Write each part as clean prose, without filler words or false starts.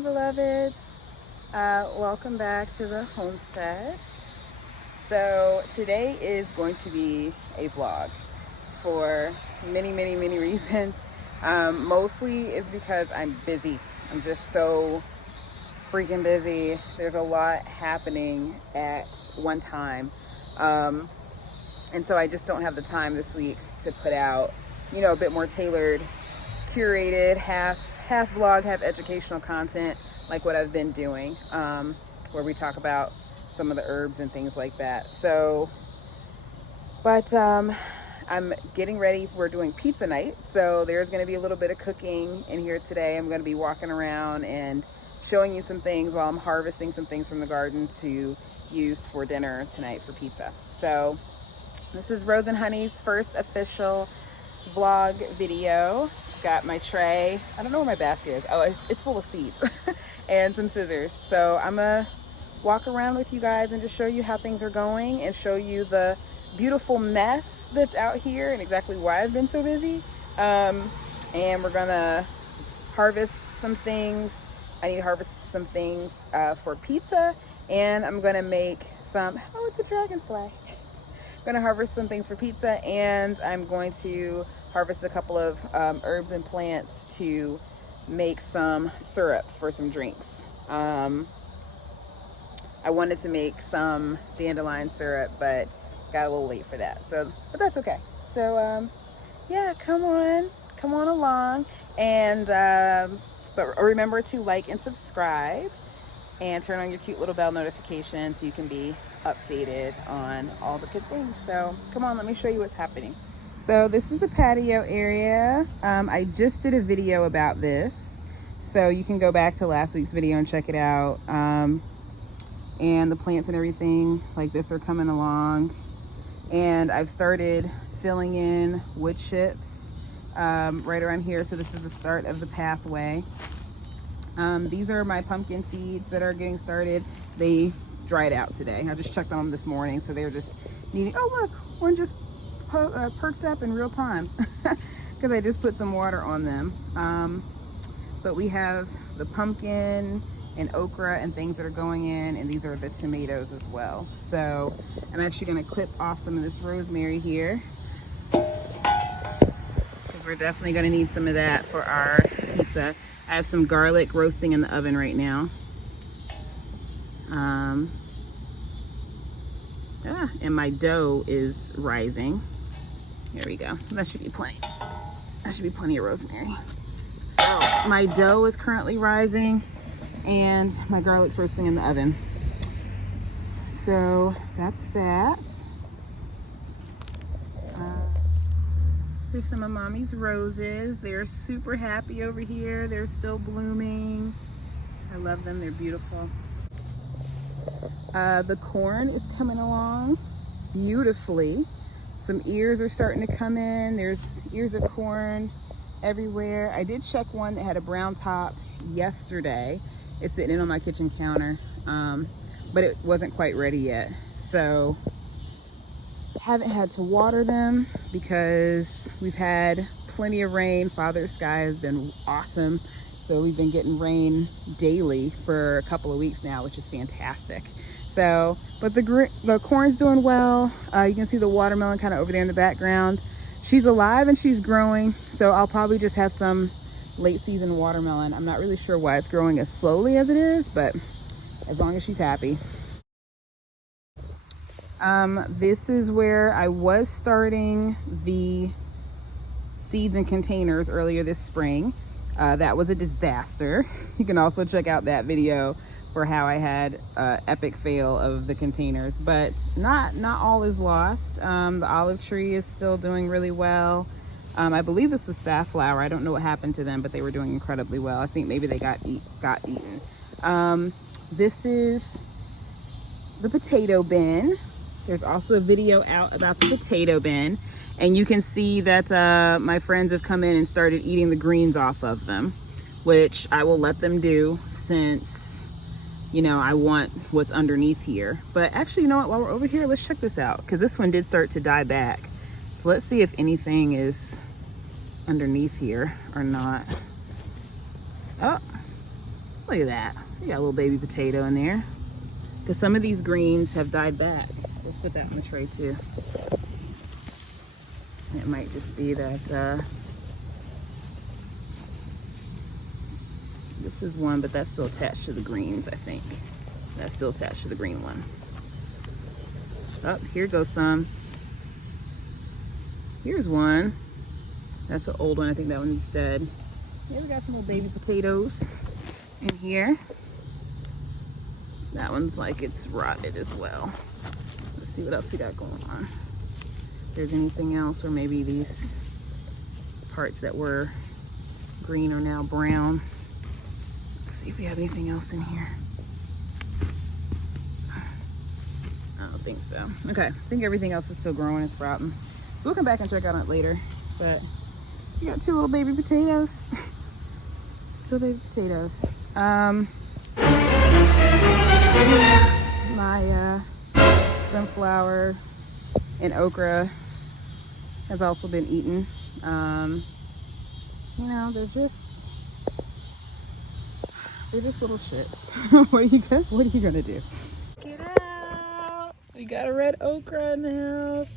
my beloveds. Welcome back to the homestead. So today is going to be a vlog for many reasons. Mostly is because I'm busy. I'm just so freaking busy. There's a lot happening at one time. And so I just don't have the time this week to put out, a bit more tailored, curated, half vlog, half educational content, like what I've been doing, where we talk about some of the herbs and things like that. So, but I'm getting ready. We're doing pizza night, so there's going to be a little bit of cooking in here today. I'm going to be walking around and showing you some things while I'm harvesting some things from the garden to use for dinner tonight for pizza. So this is Rose and Honey's first official vlog video. Got my tray. I don't know where my basket is. Oh, it's full of seeds and some scissors. So I'm gonna walk around with you guys and just show you how things are going and show you the beautiful mess that's out here and exactly why I've been so busy. And we're gonna harvest some things. I need to harvest some things for pizza, and I'm gonna make some, oh, it's a dragonfly. I'm gonna harvest some things for pizza, and I'm going to harvest a couple of herbs and plants to make some syrup for some drinks. I wanted to make some dandelion syrup, but got a little late for that. So, but that's okay. So, yeah, come on along, and but remember to like and subscribe, and turn on your cute little bell notification so you can be updated on all the good things. So, come on, let me show you what's happening. So this is the patio area. I just did a video about this, so you can go back to last week's video and check it out. And the plants and everything like this are coming along. And I've started filling in wood chips right around here. So this is the start of the pathway. These are my pumpkin seeds that are getting started. They dried out today. I just checked on them this morning, so they're just needing, oh look, one just perked up in real time because I just put some water on them. But we have the pumpkin and okra and things that are going in, and these are the tomatoes as well. So I'm actually going to clip off some of this rosemary here because we're definitely going to need some of that for our pizza. I have some garlic roasting in the oven right now. And my dough is rising. Here we go. That should be plenty. That should be plenty of rosemary. So my dough is currently rising, and my garlic's roasting in the oven. So that's that. Here's some of Mommy's roses. They're super happy over here. They're still blooming. I love them. They're beautiful. The corn is coming along beautifully. Some ears are starting to come in. There's ears of corn everywhere. I did check one that had a brown top yesterday. It's sitting in on my kitchen counter, but it wasn't quite ready yet. So haven't had to water them because we've had plenty of rain. Father's sky has been awesome. So we've been getting rain daily for a couple of weeks now, which is fantastic. So, but the corn's doing well. You can see the watermelon kind of over there in the background. She's alive and she's growing. So I'll probably just have some late season watermelon. I'm not really sure why it's growing as slowly as it is, but as long as she's happy. This is where I was starting the seeds in containers earlier this spring. That was a disaster. You can also check out that video for how I had epic fail of the containers, but not all is lost. The olive tree is still doing really well. I believe this was safflower. I don't know what happened to them, but they were doing incredibly well. I think maybe they got eaten. This is the potato bin. There's also a video out about the potato bin, and you can see that my friends have come in and started eating the greens off of them, which I will let them do since, I want what's underneath here. But actually, you know what, while we're over here, let's check this out, because this one did start to die back. So let's see if anything is underneath here or not. Oh, Look at that. We got a little baby potato in there. Because some of these greens have died back. Let's put that in the tray too. It might just be that this is one, but that's still attached to the greens, I think. That's still attached to the green one. Oh, here goes some. Here's one. That's an old one. I think that one's dead. Yeah, we got some little baby potatoes in here. That one's like it's rotted as well. Let's see what else we got going on. If there's anything else, or maybe these parts that were green are now brown. Let's see if we have anything else in here. I don't think so. Okay, I think everything else is still growing and sprouting. So we'll come back and check out on it later. But we got two little baby potatoes. Two baby potatoes. My sunflower and okra has also been eaten. You know, they're just little shits. What are you gonna do? Get out! We got a red okra in the house.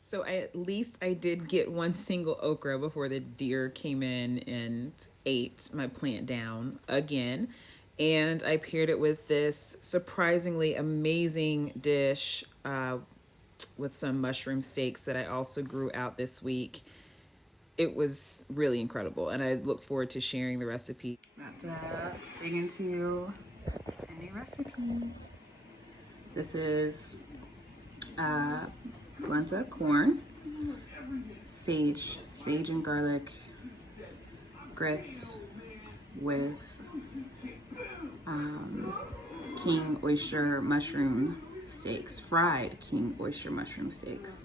So at least I did get one single okra before the deer came in and ate my plant down again. And I paired it with this surprisingly amazing dish with some mushroom steaks that I also grew out this week. It was really incredible, and I look forward to sharing the recipe. About to dig into a new recipe. This is blenta corn, sage and garlic grits with king oyster mushroom steaks, fried king oyster mushroom steaks.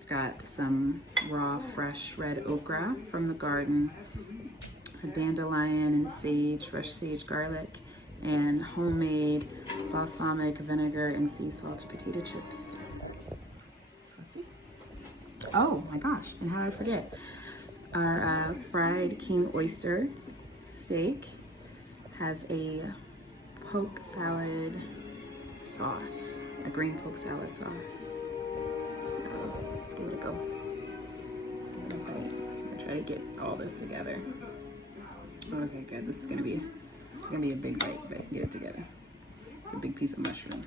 I've got some raw, fresh red okra from the garden, a dandelion and sage, fresh sage garlic, and homemade balsamic vinegar and sea salt potato chips. So let's see. Oh my gosh, and how did I forget? Our fried king oyster steak has a poke salad sauce, a green poke salad sauce. So let's give it a go. Let's give it a bite. I'm gonna try to get all this together. Okay, good. This is gonna be a big bite, but I can get it together. It's a big piece of mushroom.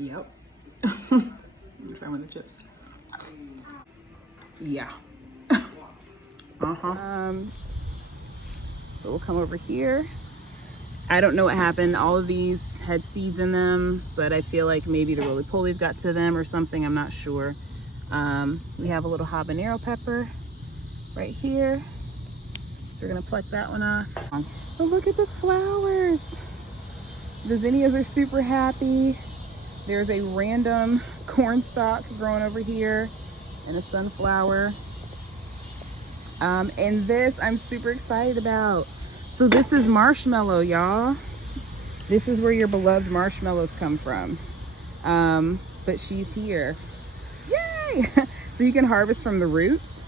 Yep. I'm trying with the chips. Yeah. So we'll come over here. I don't know what happened. All of these had seeds in them, but I feel like maybe the roly-polies got to them or something. I'm not sure. We have a little habanero pepper right here. So we're gonna pluck that one off. Oh, look at the flowers. The zinnias are super happy. There's a random corn stalk growing over here and a sunflower. And this I'm super excited about. So this is Marshmallow, y'all. This is where your beloved marshmallows come from. But she's here. Yay! So you can harvest from the roots.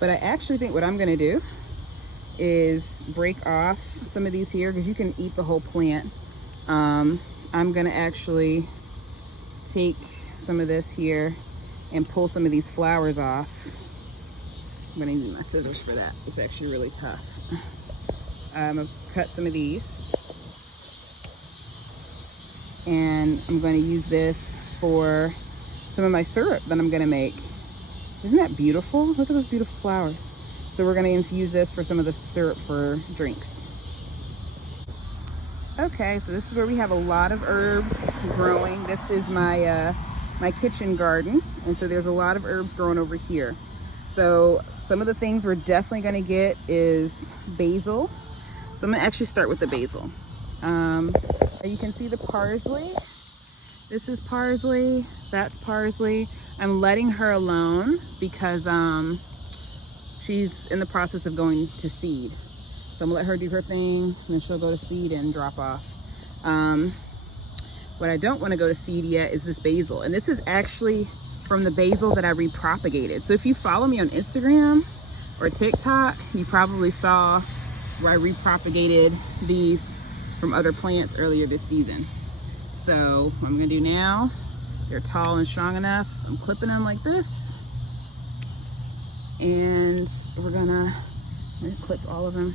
But I actually think what I'm gonna do is break off some of these here because you can eat the whole plant. I'm gonna actually take some of this here and pull some of these flowers off. I'm gonna use my scissors for that. It's actually really tough. I'm gonna cut some of these. And I'm gonna use this for some of my syrup that I'm gonna make. Isn't that beautiful? Look at those beautiful flowers. So we're gonna infuse this for some of the syrup for drinks. Okay, so this is where we have a lot of herbs growing. This is my my kitchen garden, and so there's a lot of herbs growing over here. So some of the things we're definitely going to get is basil. So I'm going to actually start with the basil. You can see the parsley. This is parsley, that's parsley. I'm letting her alone because she's in the process of going to seed. So I'm gonna let her do her thing, and then she'll go to seed and drop off. What I don't want to go to seed yet is this basil. And this is actually from the basil that I repropagated. So if you follow me on Instagram or TikTok, you probably saw where I repropagated these from other plants earlier this season. So what I'm gonna do now, they're tall and strong enough, I'm clipping them like this. And we're gonna clip all of them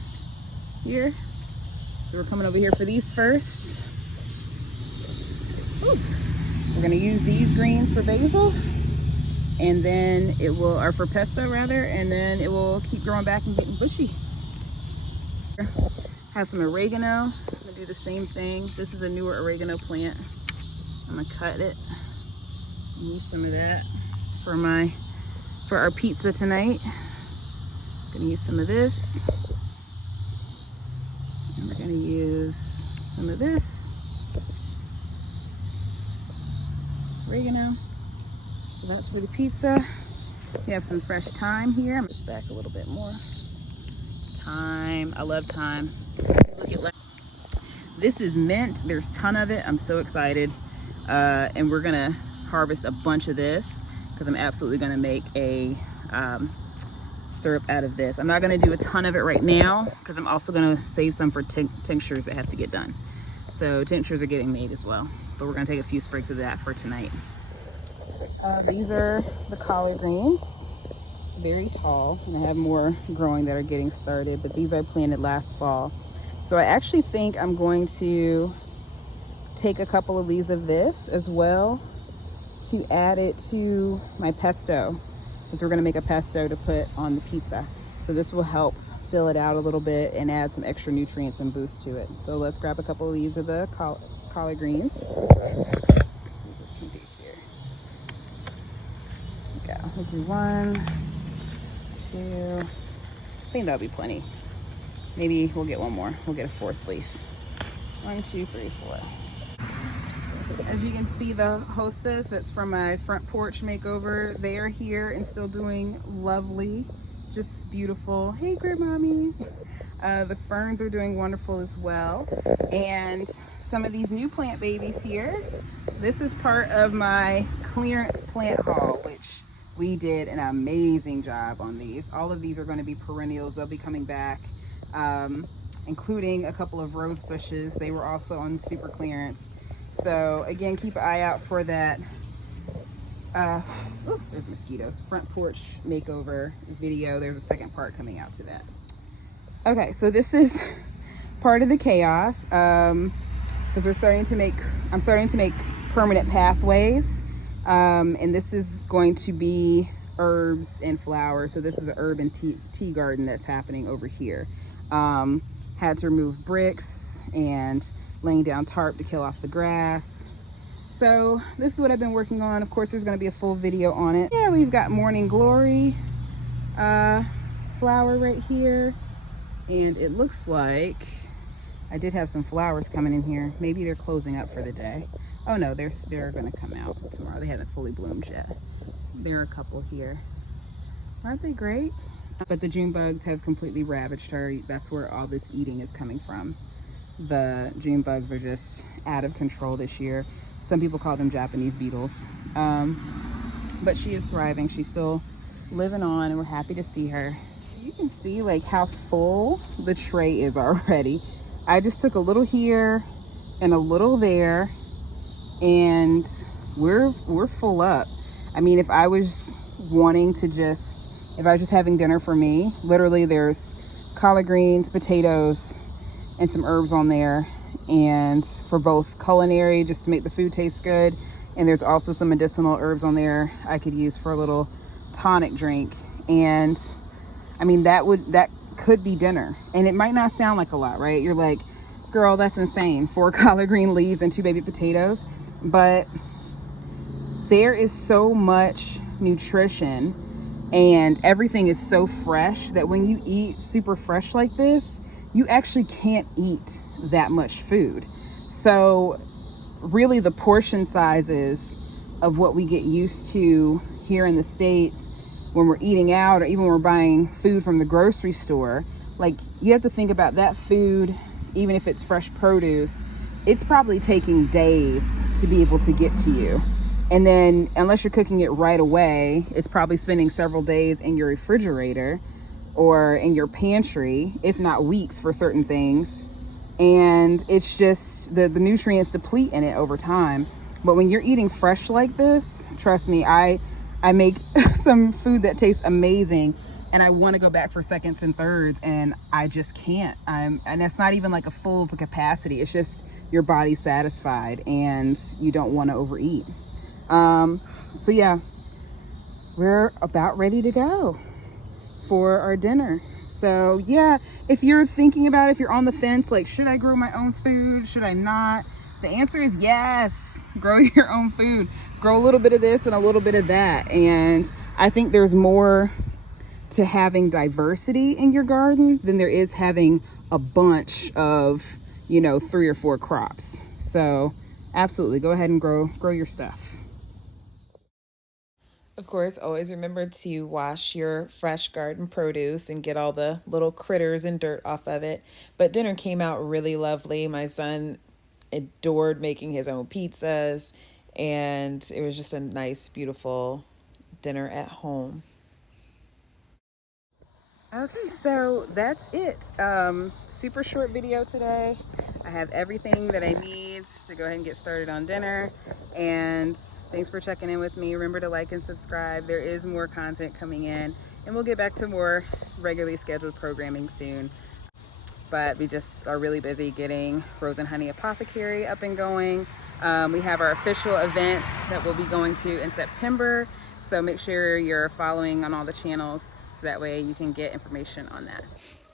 here. So we're coming over here for these first. Ooh. We're gonna use these greens for basil, and then it will, or for pesto rather, and then it will keep growing back and getting bushy. Have some oregano. I'm gonna do the same thing. This is a newer oregano plant. I'm gonna cut it. Use some of that for our pizza tonight. Gonna use some of this. And we're gonna use some of this. Oregano. So that's for the pizza. We have some fresh thyme here. I'm gonna stack a little bit more. Thyme, I love thyme. Look at this is mint. There's a ton of it. I'm so excited. And we're gonna harvest a bunch of this because I'm absolutely gonna make a syrup out of this. I'm not gonna do a ton of it right now because I'm also gonna save some for tinctures that have to get done. So tinctures are getting made as well, but we're gonna take a few sprigs of that for tonight. These are the collard greens, very tall, and I have more growing that are getting started, but these I planted last fall. So I actually think I'm going to take a couple of leaves of this as well to add it to my pesto, because we're going to make a pesto to put on the pizza. So this will help fill it out a little bit and add some extra nutrients and boost to it. So let's grab a couple of leaves of the collard greens. We'll do 1, 2, I think that'll be plenty. Maybe we'll get one more. We'll get a 4th leaf. 1, 2, 3, 4. As you can see, the hostess that's from my front porch makeover, they are here and still doing lovely, just beautiful. Hey, grandmommy. The ferns are doing wonderful as well. And some of these new plant babies here, this is part of my clearance plant haul, which we did an amazing job on these. All of these are going to be perennials. They'll be coming back, including a couple of rose bushes. They were also on super clearance. So again, keep an eye out for that. There's mosquitoes. Front porch makeover video. There's a second part coming out to that. Okay, so this is part of the chaos because I'm starting to make permanent pathways. And this is going to be herbs and flowers. So this is an herb and tea garden that's happening over here. Had to remove bricks and laying down tarp to kill off the grass. So this is what I've been working on. Of course, there's going to be a full video on it. Yeah, we've got morning glory flower right here. And it looks like I did have some flowers coming in here. Maybe they're closing up for the day. Oh no, they're gonna come out tomorrow. They haven't fully bloomed yet. There are a couple here. Aren't they great? But the June bugs have completely ravaged her. That's where all this eating is coming from. The June bugs are just out of control this year. Some people call them Japanese beetles. But she is thriving. She's still living on, and we're happy to see her. You can see like how full the tray is already. I just took a little here and a little there, and we're full up. I mean, if I was just having dinner for me, literally there's collard greens, potatoes, and some herbs on there, and for both culinary, just to make the food taste good, and there's also some medicinal herbs on there I could use for a little tonic drink. And I mean, that could be dinner. And it might not sound like a lot, right? You're like, girl, that's insane, 4 collard green leaves and 2 baby potatoes. But there is so much nutrition and everything is so fresh that when you eat super fresh like this, you actually can't eat that much food. So really the portion sizes of what we get used to here in the States when we're eating out, or even when we're buying food from the grocery store, like you have to think about that food. Even if it's fresh produce, it's probably taking days to be able to get to you. And then unless you're cooking it right away, it's probably spending several days in your refrigerator or in your pantry, if not weeks for certain things. And it's just the nutrients deplete in it over time. But when you're eating fresh like this, trust me, I make some food that tastes amazing and I want to go back for seconds and thirds, and I just can't. And that's not even like a full to capacity. It's just your body's satisfied and you don't want to overeat. So yeah, we're about ready to go for our dinner. So yeah, if you're thinking about it, if you're on the fence, like, should I grow my own food? Should I not? The answer is yes. Grow your own food. Grow a little bit of this and a little bit of that. And I think there's more to having diversity in your garden than there is having a bunch of, 3 or 4 crops. So absolutely, go ahead and grow your stuff. Of course, always remember to wash your fresh garden produce and get all the little critters and dirt off of it. But dinner came out really lovely. My son adored making his own pizzas, and it was just a nice, beautiful dinner at home. Okay, so that's it. Super short video today. I have everything that I need to go ahead and get started on dinner. And thanks for checking in with me. Remember to like and subscribe. There is more content coming in, and we'll get back to more regularly scheduled programming soon. But we just are really busy getting Rose and Honey Apothecary up and going. We have our official event that we'll be going to in September. So make sure you're following on all the channels, so that way you can get information on that.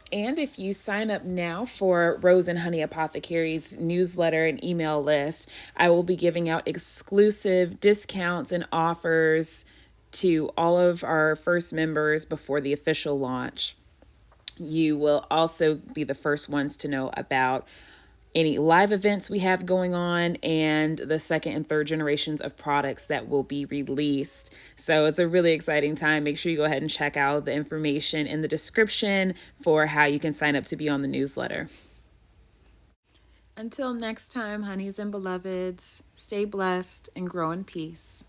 And if you sign up now for Rose and Honey Apothecary's newsletter and email list, I will be giving out exclusive discounts and offers to all of our first members before the official launch. You will also be the first ones to know about any live events we have going on and the second and third generations of products that will be released. So it's a really exciting time. Make sure you go ahead and check out the information in the description for how you can sign up to be on the newsletter. Until next time, honeys and beloveds, stay blessed and grow in peace.